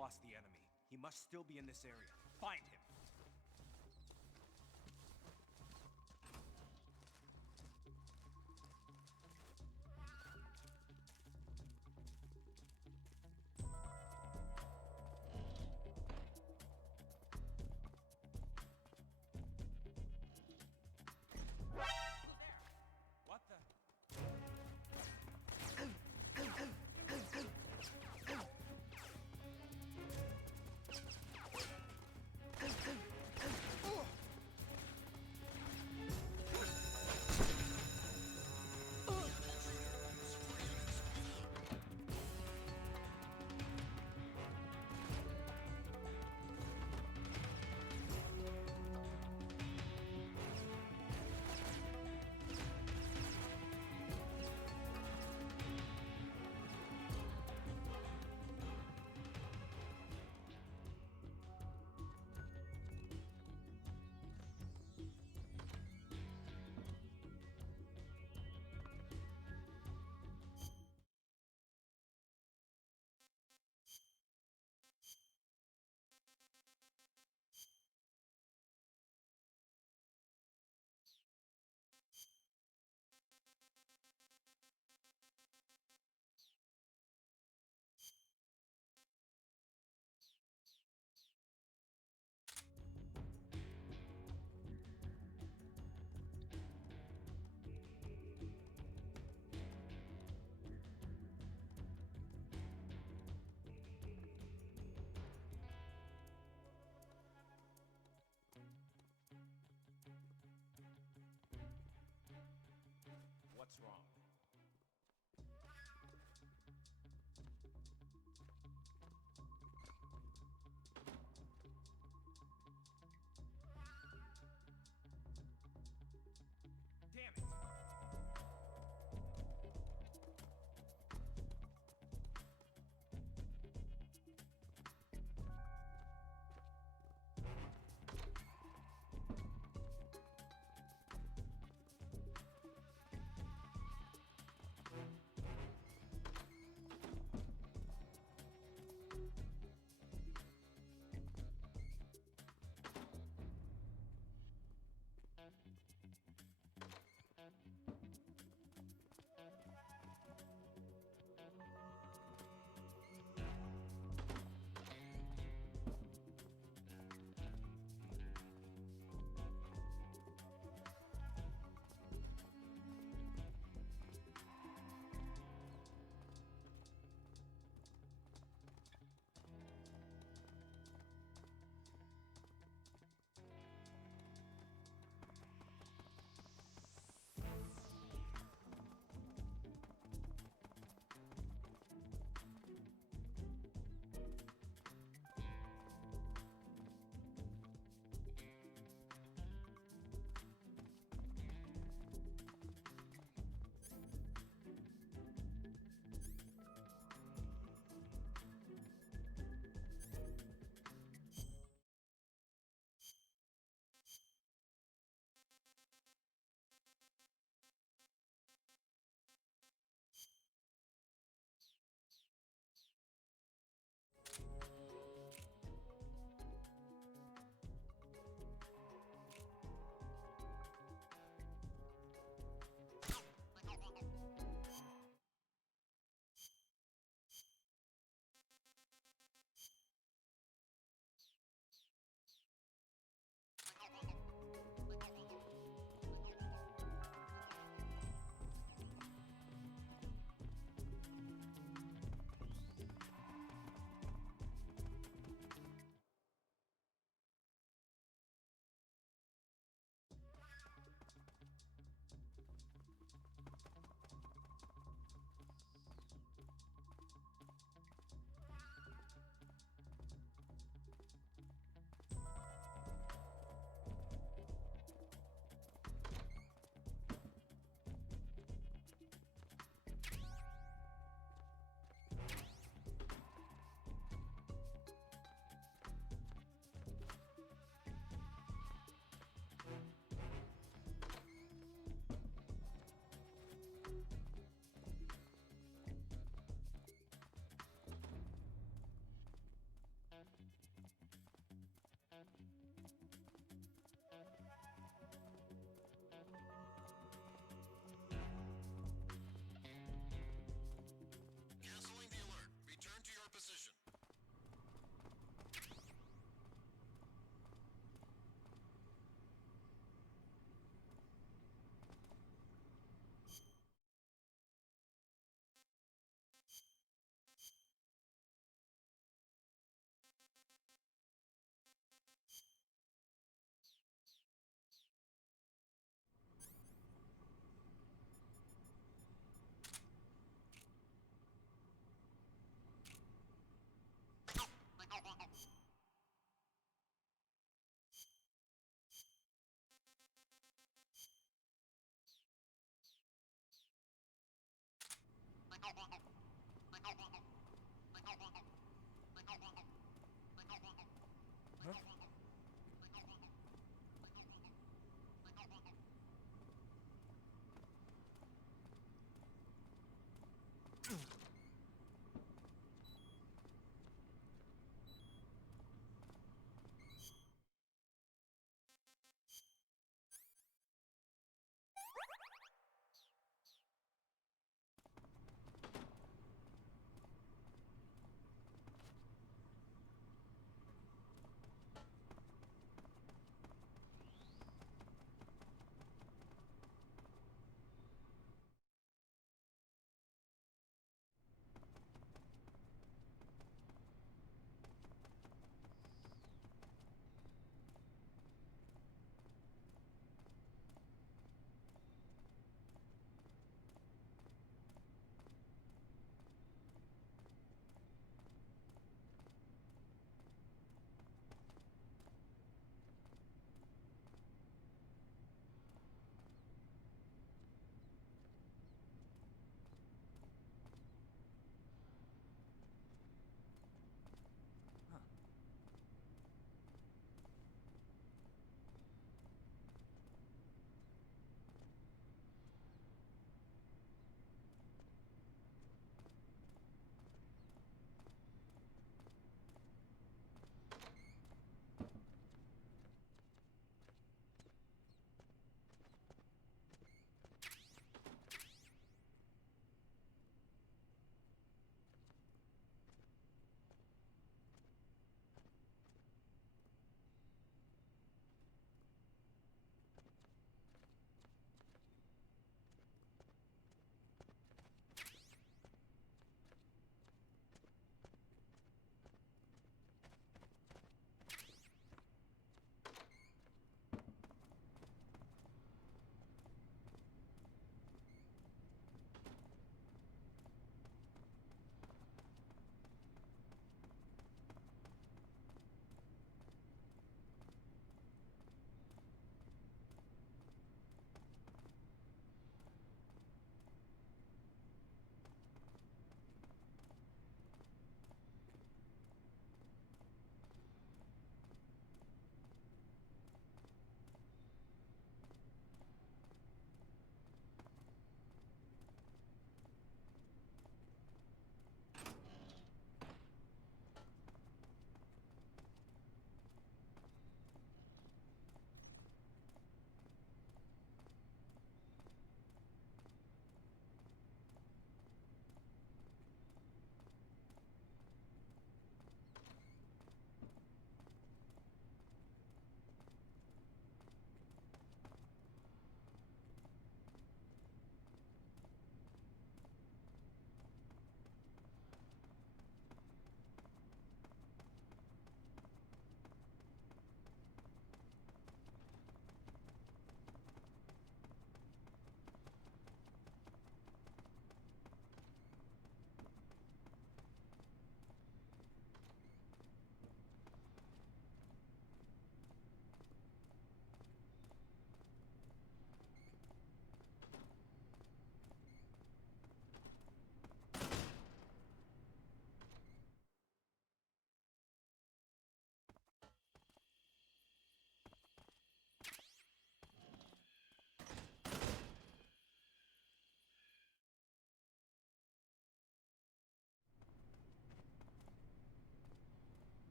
lost the enemy. He must still be in this area. Find him! What the? What's wrong? Damn it!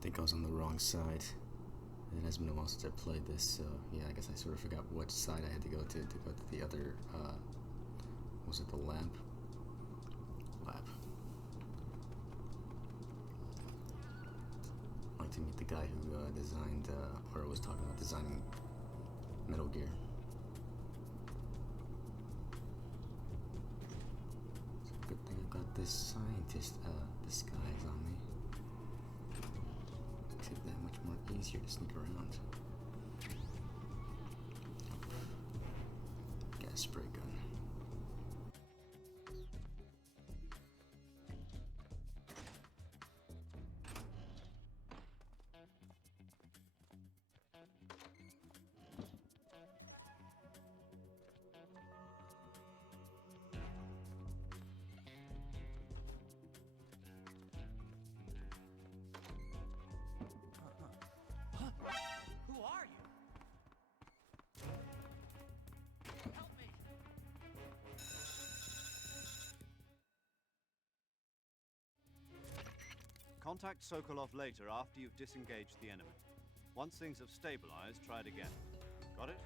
think I was on the wrong side. It has been a while since I played this, so yeah, I guess I sort of forgot which side I had to go to go to the other, was it the lab? Lab. I'd like to meet the guy who designed, or was talking about designing Metal Gear. It's a good thing I've got this scientist disguise on me. Makes it that much more easier to sneak around. Got a spray gun. Who are you? Help me! Contact Sokolov later after you've disengaged the enemy. Once things have stabilized, try it again. Got it?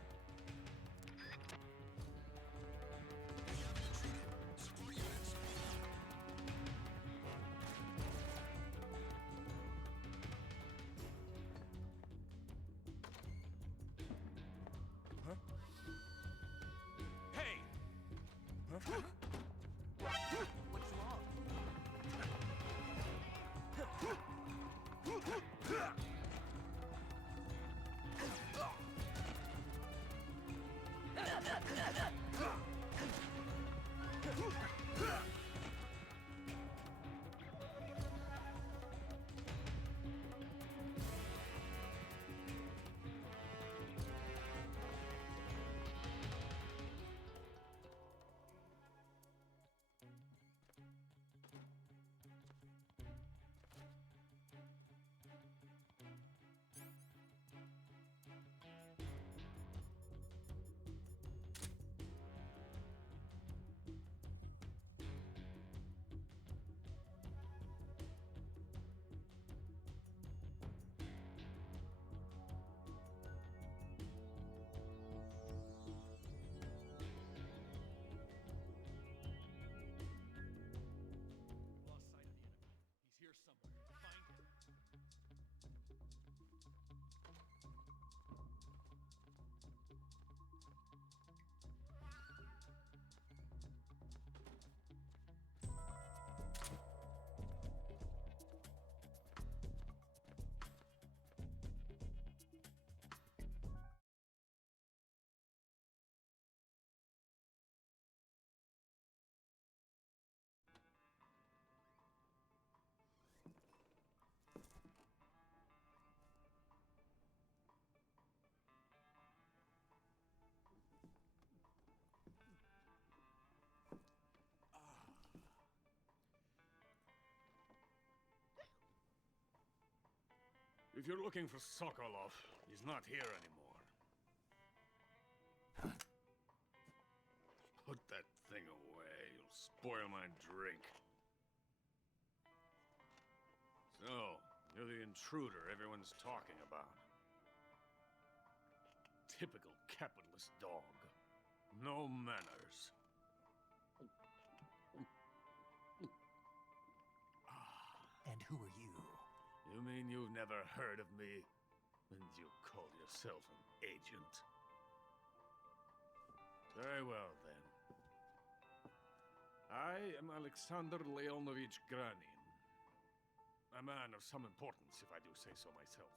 Hey! What's wrong? If you're looking for Sokolov, he's not here anymore. Put that thing away. You'll spoil my drink. So, you're the intruder everyone's talking about. Typical capitalist dog. No manners. And who are you? You mean you've never heard of me? And you call yourself an agent? Very well, then. I am Alexander Leonovich Granin. A man of some importance, if I do say so myself.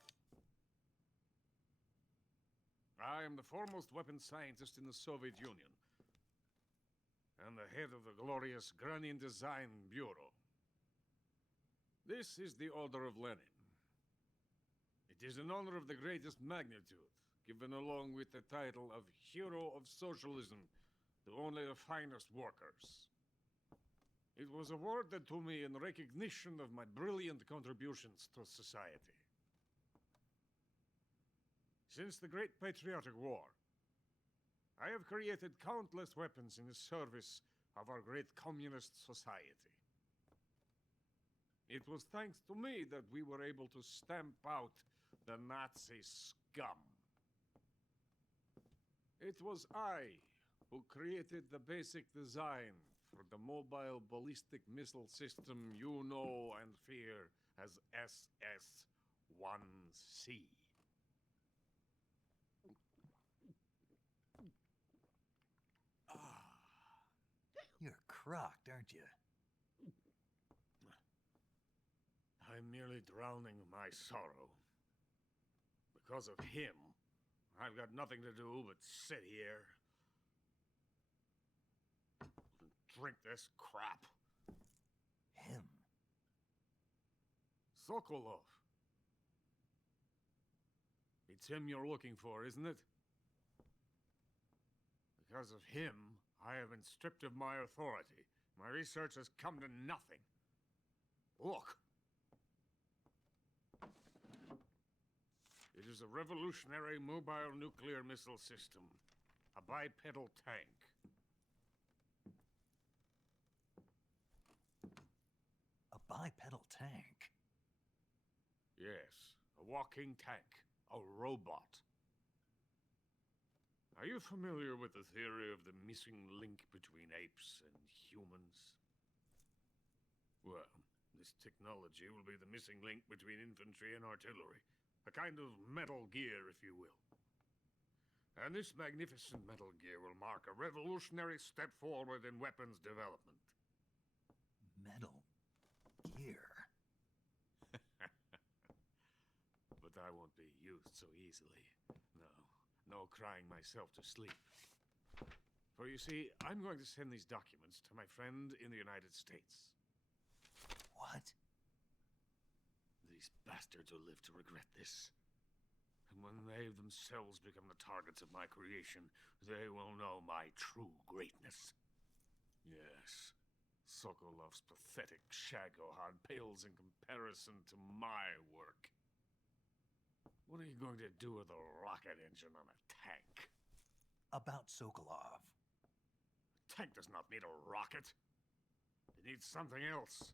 I am the foremost weapons scientist in the Soviet Union, and the head of the glorious Granin Design Bureau. This is the Order of Lenin. It is an honor of the greatest magnitude, given along with the title of Hero of Socialism to only the finest workers. It was awarded to me in recognition of my brilliant contributions to society. Since the Great Patriotic War, I have created countless weapons in the service of our great communist society. it was thanks to me that we were able to stamp out the Nazi scum. It was I who created the basic design for the mobile ballistic missile system you know and fear as SS-1C. You're crocked, aren't you? I'm merely drowning my sorrow. Because of him, I've got nothing to do but sit here and drink this crap. Him? Sokolov. It's him you're looking for, isn't it? Because of him, I have been stripped of my authority. My research has come to nothing. Look. It is a revolutionary mobile nuclear missile system. A bipedal tank. A bipedal tank? Yes, a walking tank. A robot. Are you familiar with the theory of the missing link between apes and humans? Well, this technology will be the missing link between infantry and artillery. A kind of Metal Gear, if you will. And this magnificent Metal Gear will mark a revolutionary step forward in weapons development. Metal Gear? But I won't be used so easily. No crying myself to sleep. For you see, I'm going to send these documents to my friend in the United States. What? These bastards will live to regret this. And when they themselves become the targets of my creation, they will know my true greatness. Yes, Sokolov's pathetic Shagohod pales in comparison to my work. What are you going to do with a rocket engine on a tank? About Sokolov. A tank does not need a rocket. It needs something else.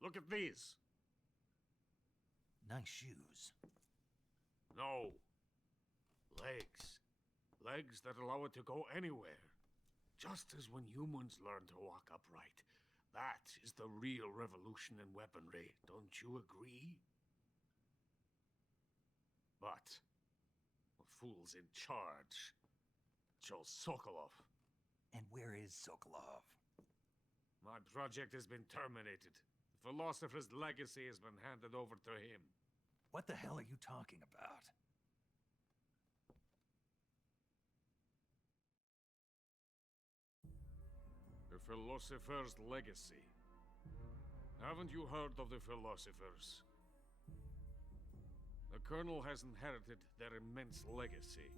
Look at these. Nice shoes. No. Legs. Legs that allow it to go anywhere. Just as when humans learn to walk upright. That is the real revolution in weaponry. Don't you agree? But the fool's in charge. Joe Sokolov. And where is Sokolov? My project has been terminated. The philosopher's legacy has been handed over to him. What the hell are you talking about? The philosopher's legacy. Haven't you heard of the philosophers? The Colonel has inherited their immense legacy.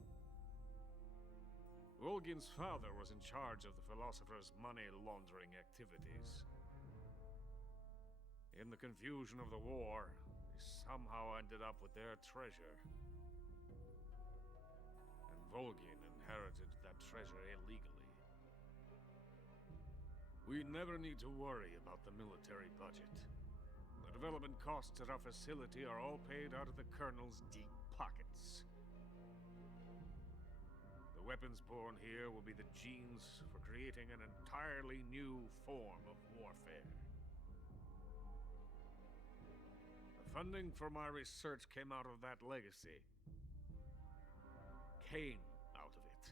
Volgin's father was in charge of the philosopher's money laundering activities. In the confusion of the war, they somehow ended up with their treasure. And Volgin inherited that treasure illegally. We never need to worry about the military budget. The development costs at our facility are all paid out of the Colonel's deep pockets. The weapons born here will be the genes for creating an entirely new form of warfare. The funding for my research came out of that legacy. Came out of it.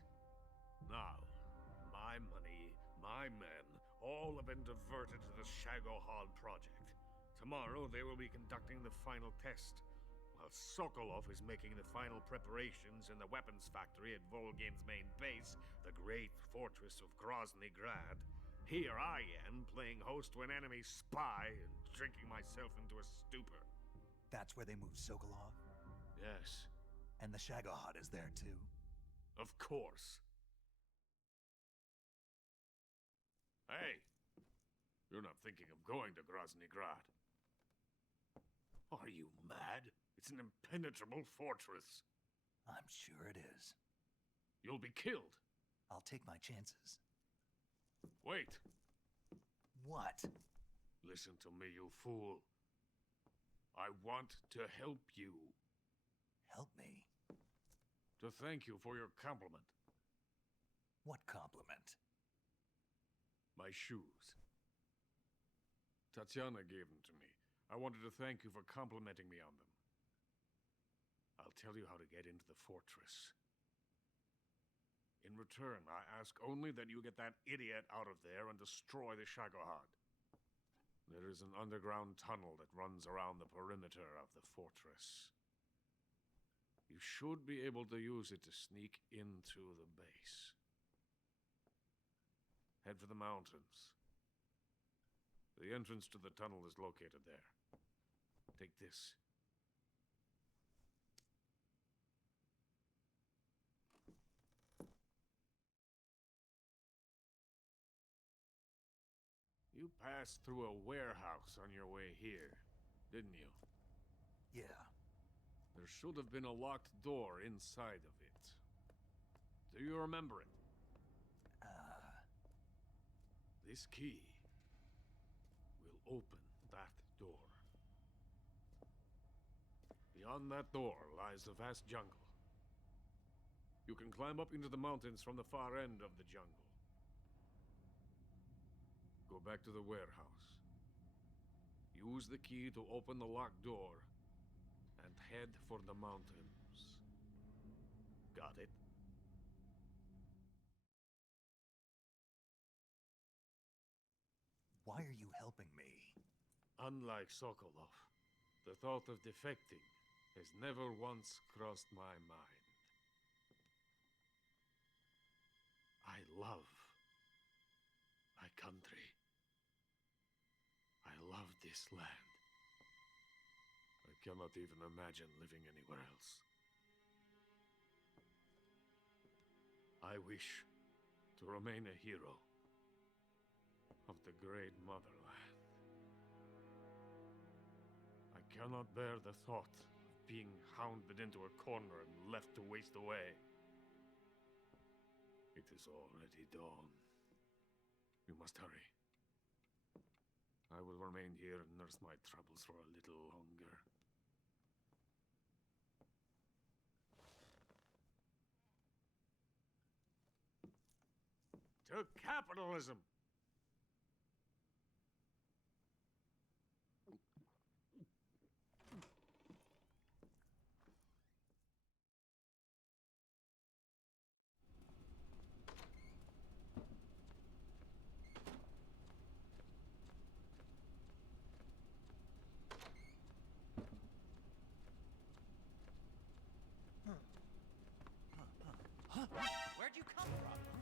Now, my money, my men, all have been diverted to the Shagohod project. Tomorrow, they will be conducting the final test, while Sokolov is making the final preparations in the weapons factory at Volgin's main base, the great fortress of Grozny Grad. Here I am, playing host to an enemy spy and drinking myself into a stupor. That's where they moved Sokolov? Yes, And the Shagohod is there too? of course. Hey, you're not thinking of going to Grozny Grad. Are you mad? It's an impenetrable fortress. I'm sure it is. You'll be killed. I'll take my chances. Wait. What? Listen to me, you fool. I want to help you. Help me. To thank you for your compliment. What compliment? My shoes. Tatiana gave them to me. I wanted to thank you for complimenting me on them. I'll tell you how to get into the fortress. In return, I ask only that you get that idiot out of there and destroy the Shagohod. There is an underground tunnel that runs around the perimeter of the fortress. You should be able to use it to sneak into the base. Head for the mountains. The entrance to the tunnel is located there. Take this. You passed through a warehouse on your way here, didn't you? Yeah. There should have been a locked door inside of it. Do you remember it? This key will open that door. Beyond that door lies the vast jungle. You can climb up into the mountains from the far end of the jungle. Go back to the warehouse. Use the key to open the locked door and head for the mountains. Got it? Why are you helping me? Unlike Sokolov, the thought of defecting has never once crossed my mind. I love my country. I love this land. I cannot even imagine living anywhere else. I wish to remain a hero of the great motherland. I cannot bear the thought of being hounded into a corner and left to waste away. It is already dawn. We must hurry. I will remain here and nurse my troubles for a little longer. To capitalism! Where'd you come from?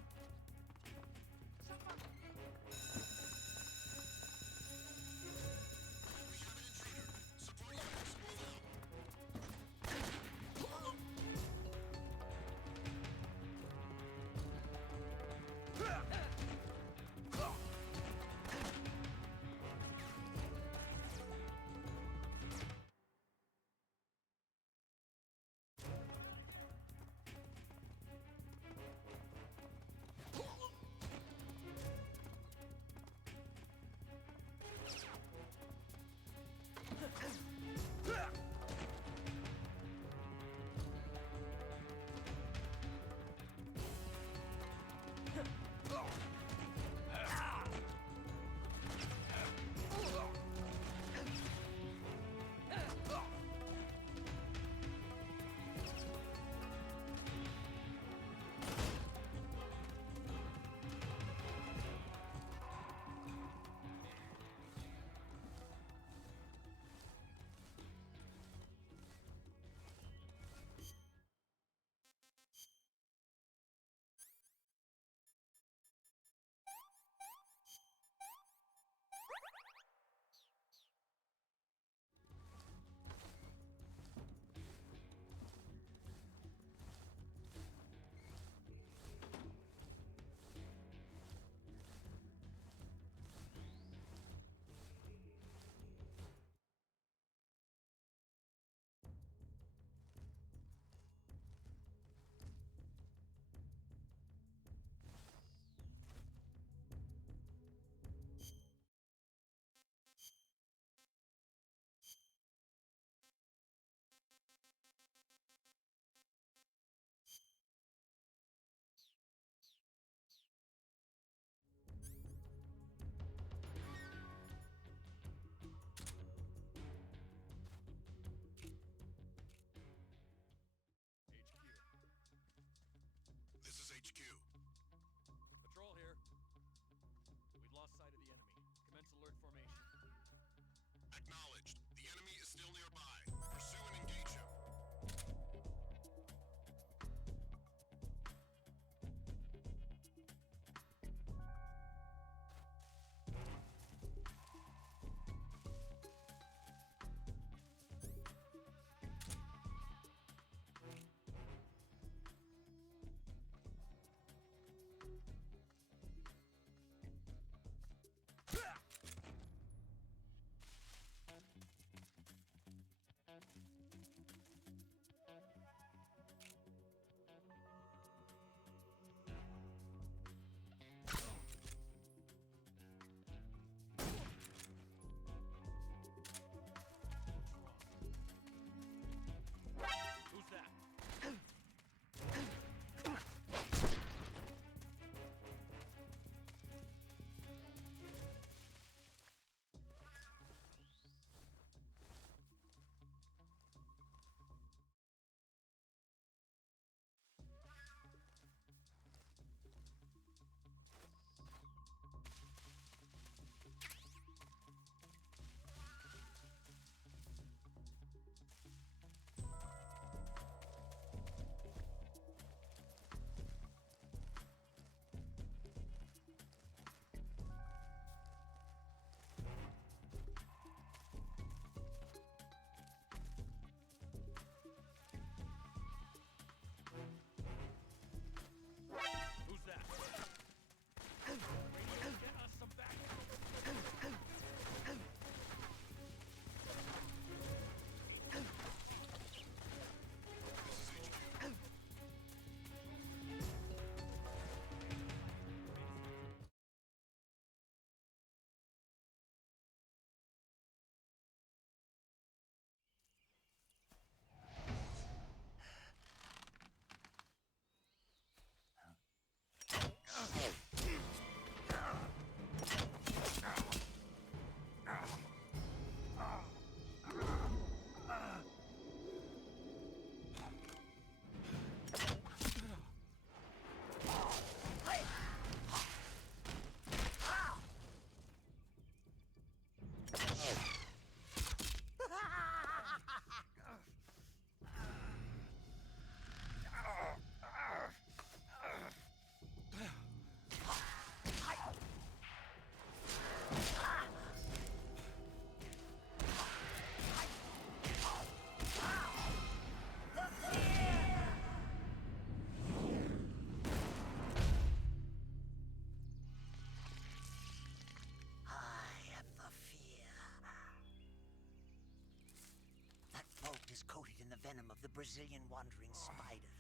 venom of the Brazilian wandering spider.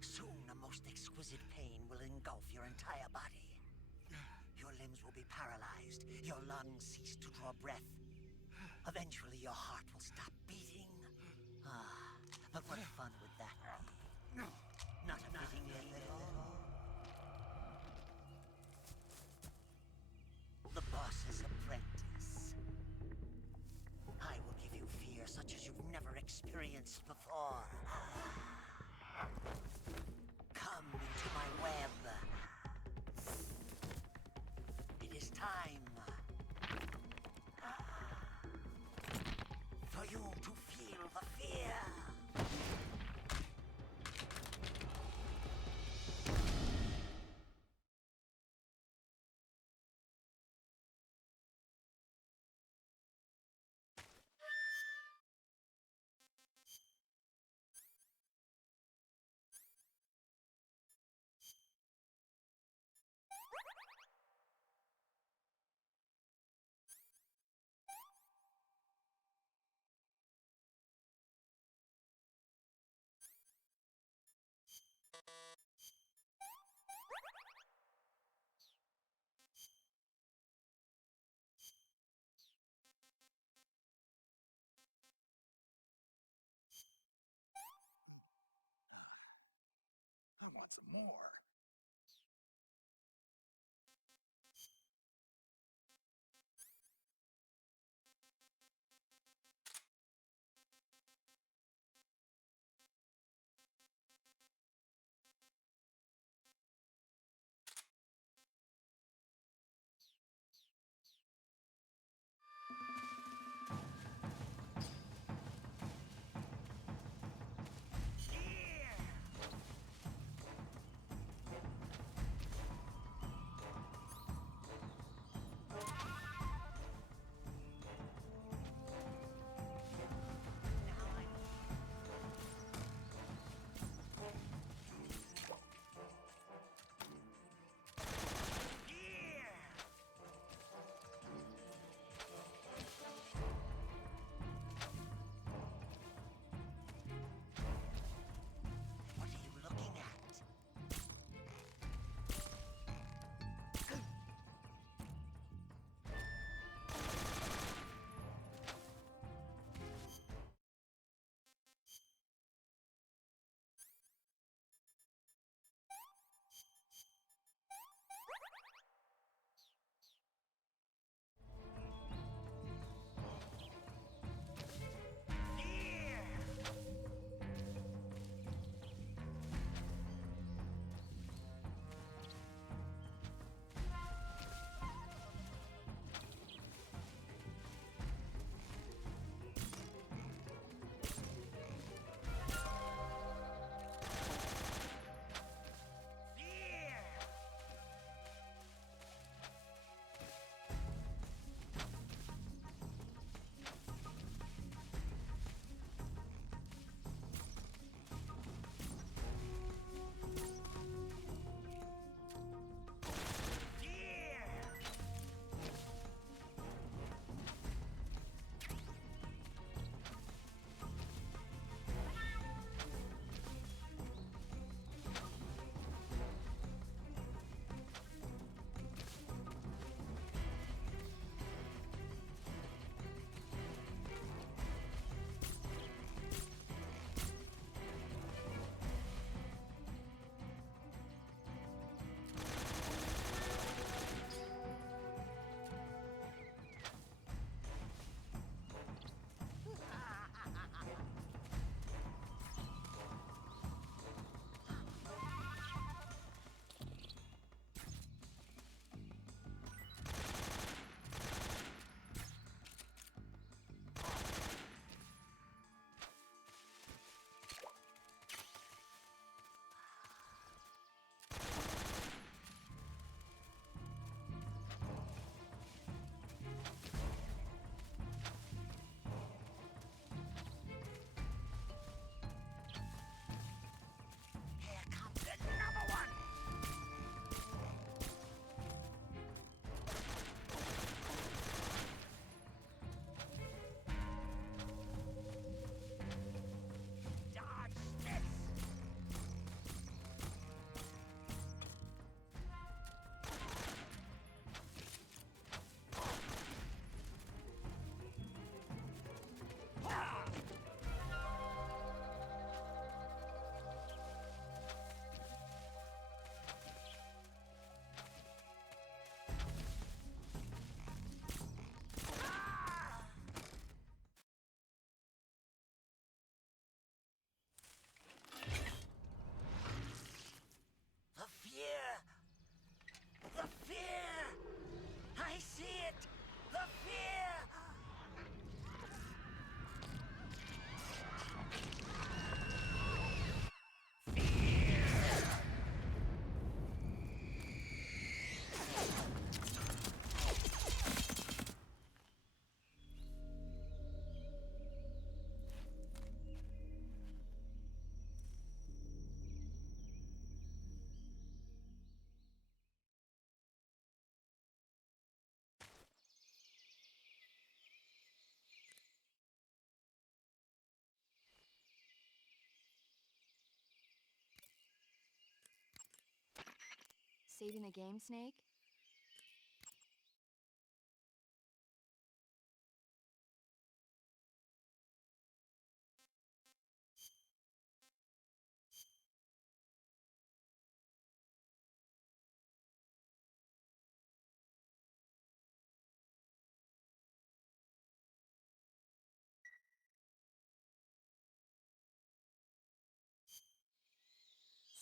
Soon, a most exquisite pain will engulf your entire body. Your limbs will be paralyzed, your lungs cease to draw breath. Eventually, your heart will stop beating. Ah, but what fun would that be? Not a fitting end at all. The boss's apprentice. I will give you fear such as you've never experienced before. Come into my web. It is time for you to feel the fear. I want some more. Saving the game, Snake?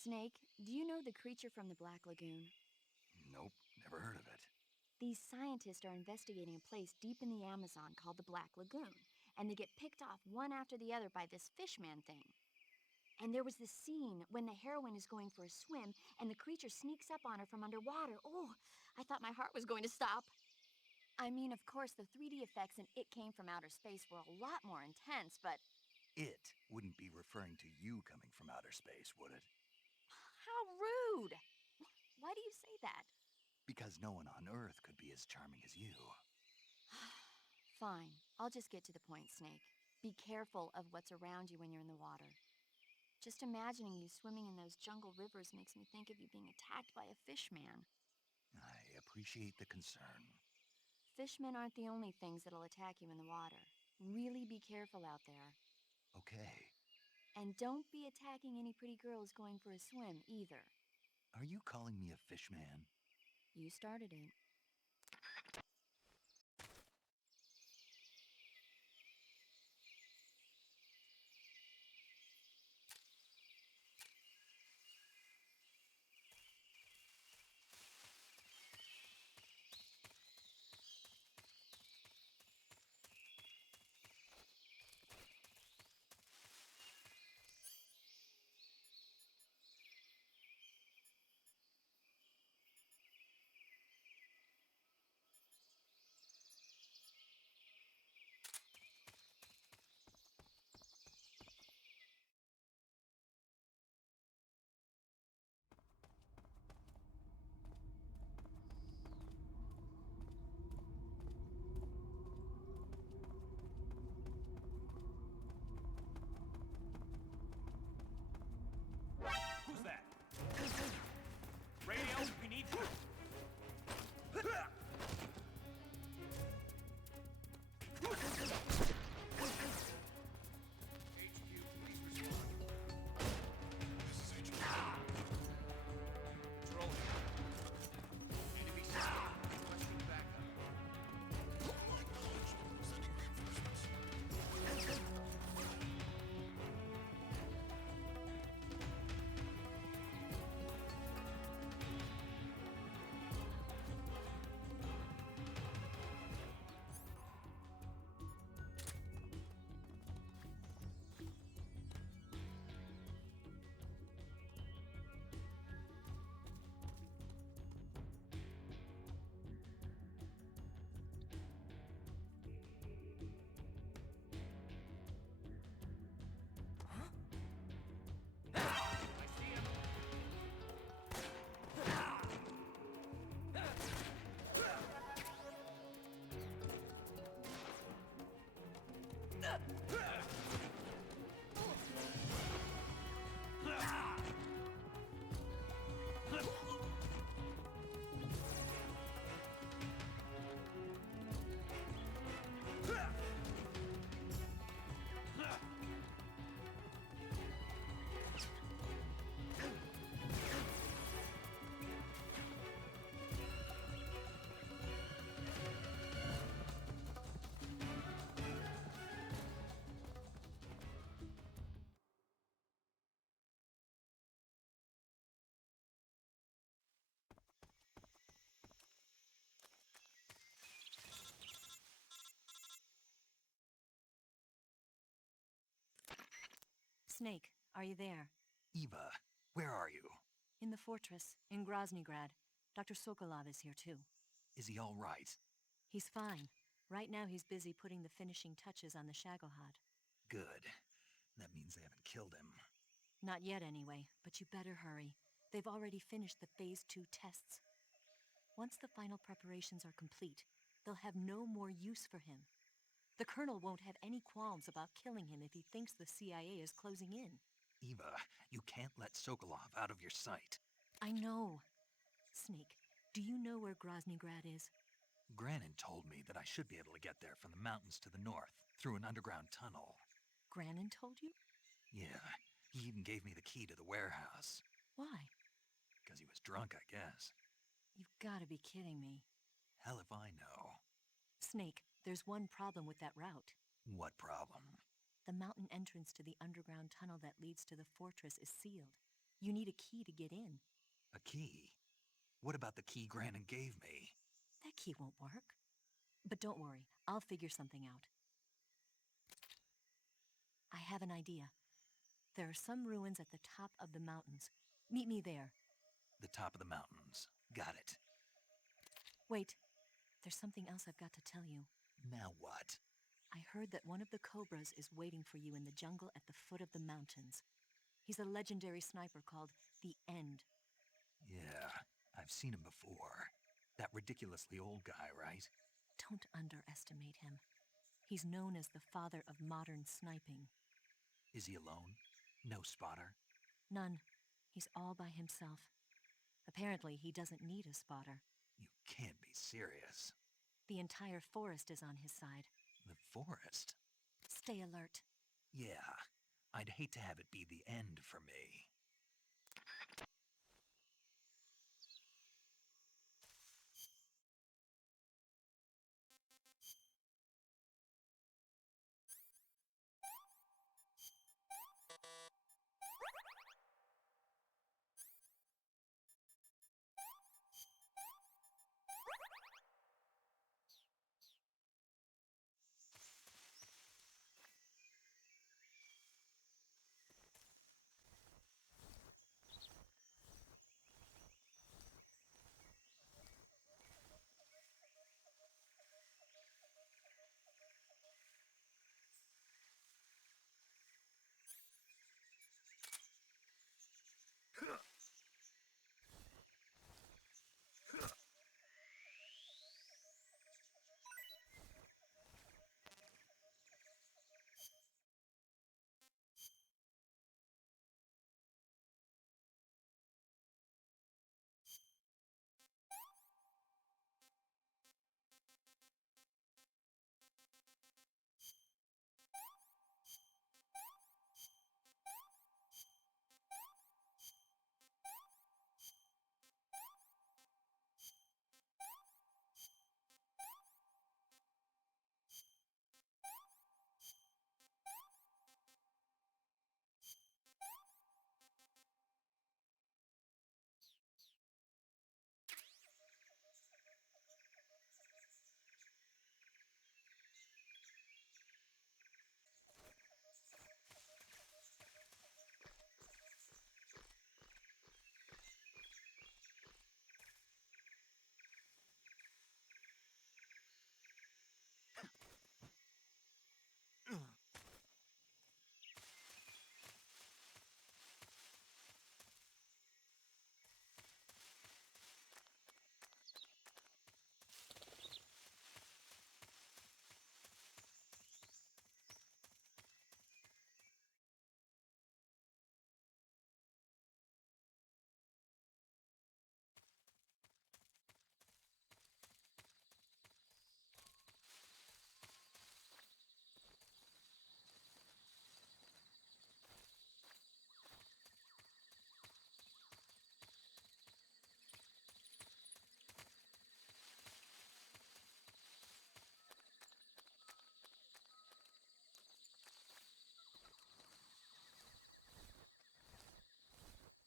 Snake, do you know the creature from the Black Lagoon? Nope, never heard of it. These scientists are investigating a place deep in the Amazon called the Black Lagoon, and they get picked off one after the other by this fishman thing. And there was this scene when the heroine is going for a swim and the creature sneaks up on her from underwater. Oh, I thought my heart was going to stop. I mean, of course, the 3D effects in It Came from Outer Space were a lot more intense, but It wouldn't be referring to you coming from outer space, would it? how rude! Why do you say that? Because no one on Earth could be as charming as you. Fine, I'll just get to the point, Snake. Be careful of what's around you when you're in the water. Just imagining you swimming in those jungle rivers makes me think of you being attacked by a fishman. I appreciate the concern. Fishmen aren't the only things that'll attack you in the water. Really be careful out there. Okay. And don't be attacking any pretty girls going for a swim, either. Are you calling me a fishman? You started it. Who's that? Radio, we need you. Snake, are you there? Eva, where are you? In the fortress, in Groznygrad. Dr. Sokolov is here too. Is he all right? He's fine. Right now he's busy putting the finishing touches on the Shagohod. Good. That means they haven't killed him. Not yet anyway, but you better hurry. They've already finished the Phase 2 tests. Once the final preparations are complete, they'll have no more use for him. The Colonel won't have any qualms about killing him if he thinks the CIA is closing in. Eva, you can't let Sokolov out of your sight. I know. Snake, do you know where Groznygrad is? Granin told me that I should be able to get there from the mountains to the north, through an underground tunnel. Granin told you? Yeah, he even gave me the key to the warehouse. Why? Because he was drunk, I guess. You've gotta be kidding me. Hell if I know. Snake, there's one problem with that route. What problem? The mountain entrance to the underground tunnel that leads to the fortress is sealed. You need a key to get in. A key? What about the key Granin gave me? That key won't work. But don't worry, I'll figure something out. I have an idea. There are some ruins at the top of the mountains. Meet me there. The top of the mountains. Got it. Wait, there's something else I've got to tell you. Now what? I heard that one of the Cobras is waiting for you in the jungle at the foot of the mountains. He's a legendary sniper called the End. Yeah, I've seen him before. That ridiculously old guy, right? Don't underestimate him. He's known as the father of modern sniping. Is he alone? No spotter? None. He's all by himself. Apparently, he doesn't need a spotter. You can't be serious. The entire forest is on his side. The forest? Stay alert. Yeah, I'd hate to have it be the end for me.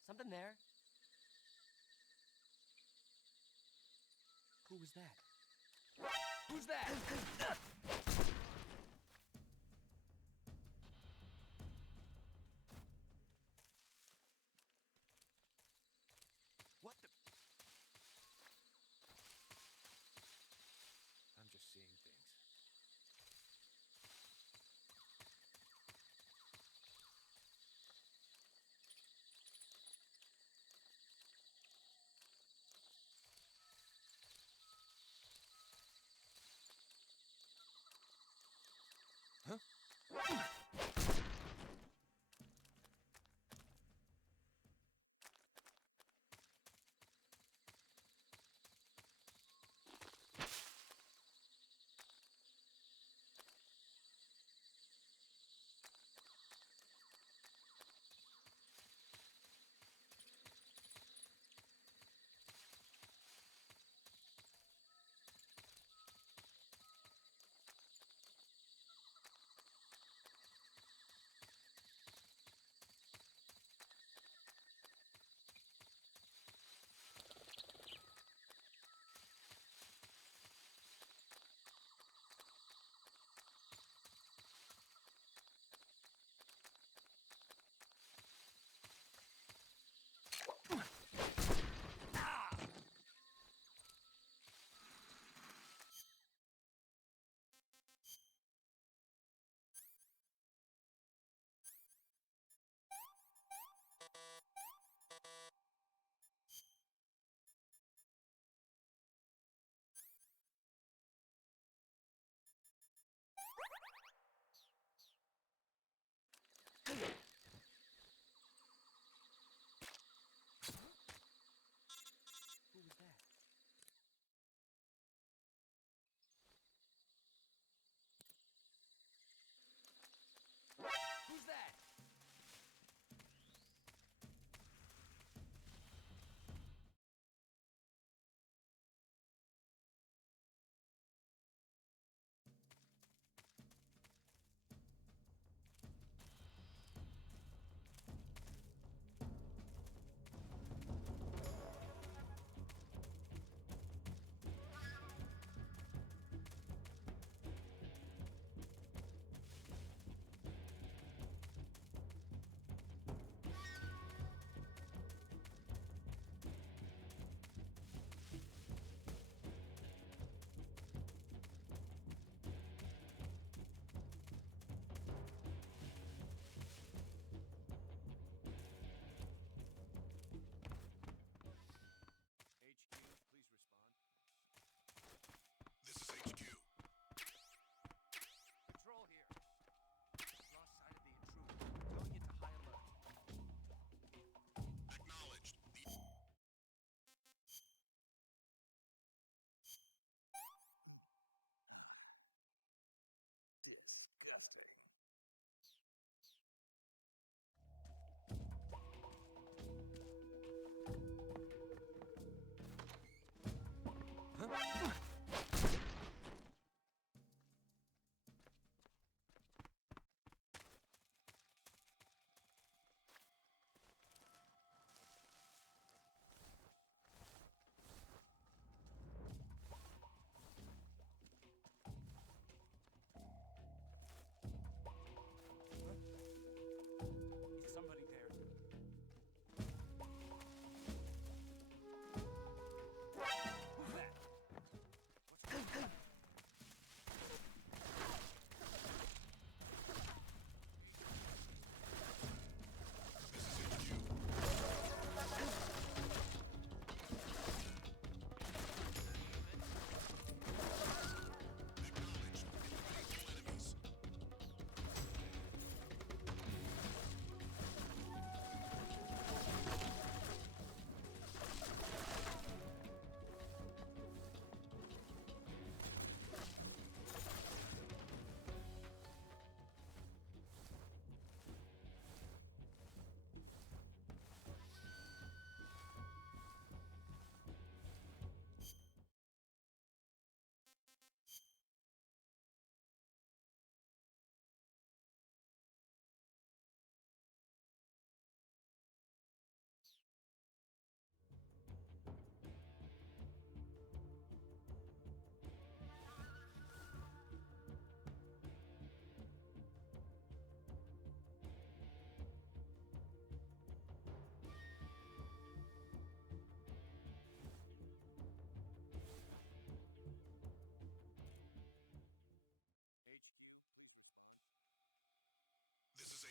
Something there? Who was that? Who's that? What the? I'm just seeing things.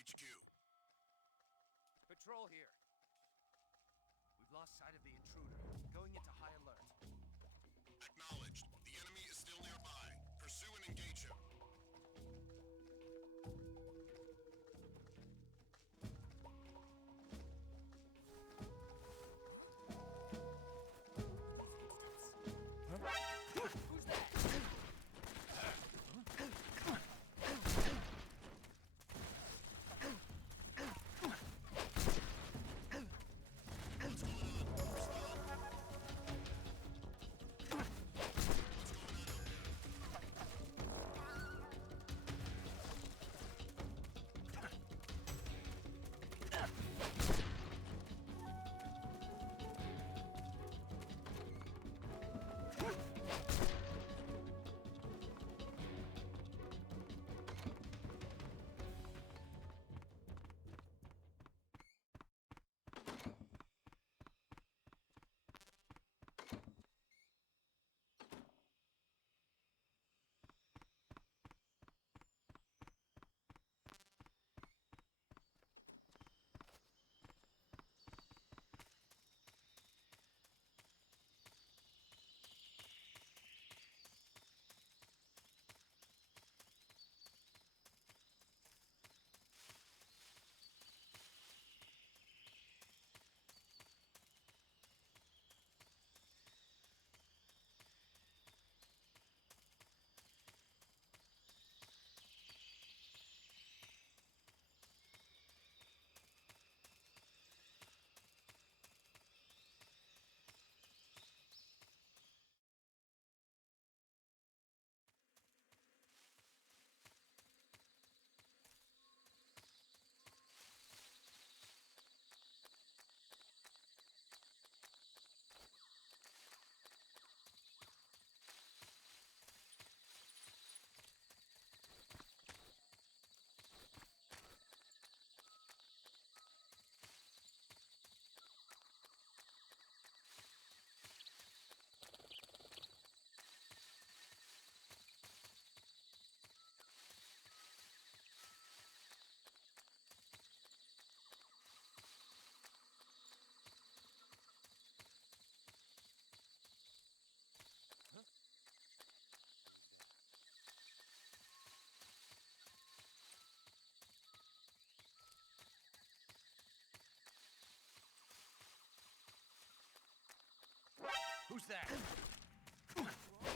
HQ. Patrol here. We've lost sight of the intruder. Going into high alert. Acknowledged. The enemy is still nearby. Pursue and engage him. Who's that? Who's that? What's wrong?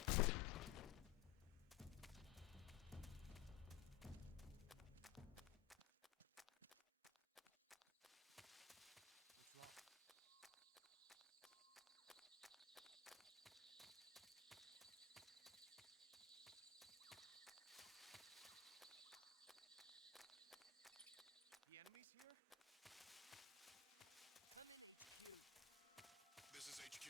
The enemy's here? Come in, HQ. This is HQ.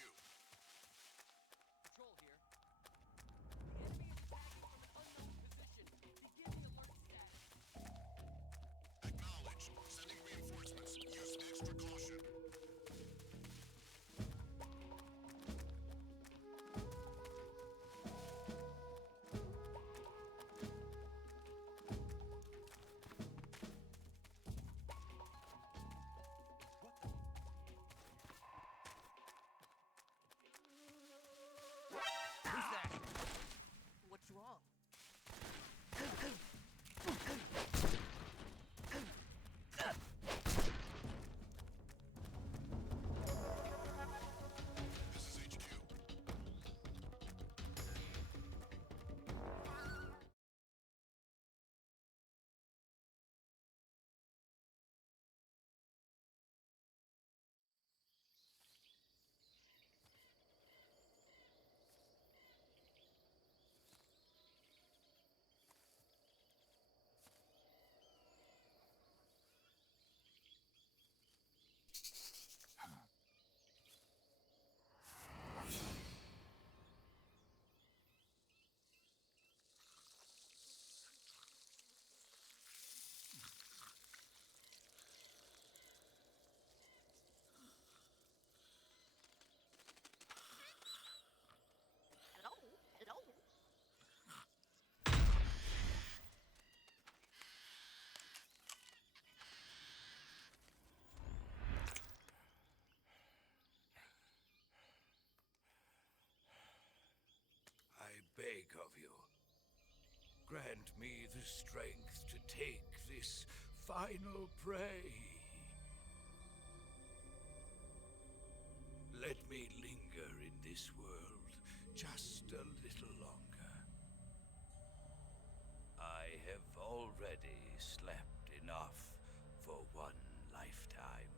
strength to take this final prey. Let me linger in this world just a little longer. I have already slept enough for one lifetime.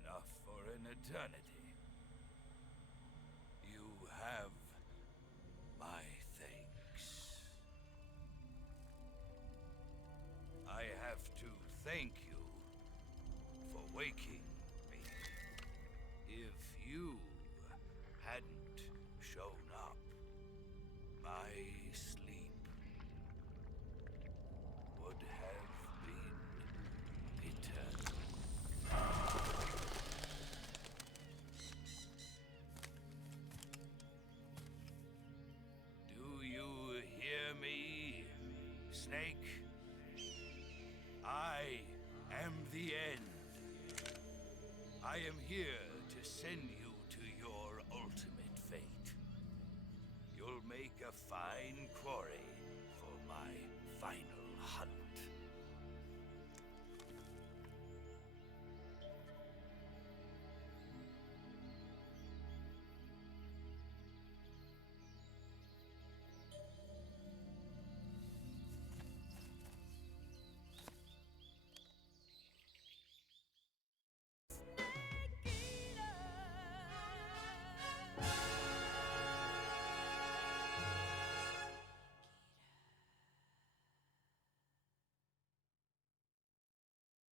Enough for an eternity. You have my thanks. I have to thank you for waking me. If you hadn't shown up, my sleep would have been eternal. Do you hear me, Snake? I am the end. I am here to send you to your ultimate fate. You'll make a fine quarry for my final hunt.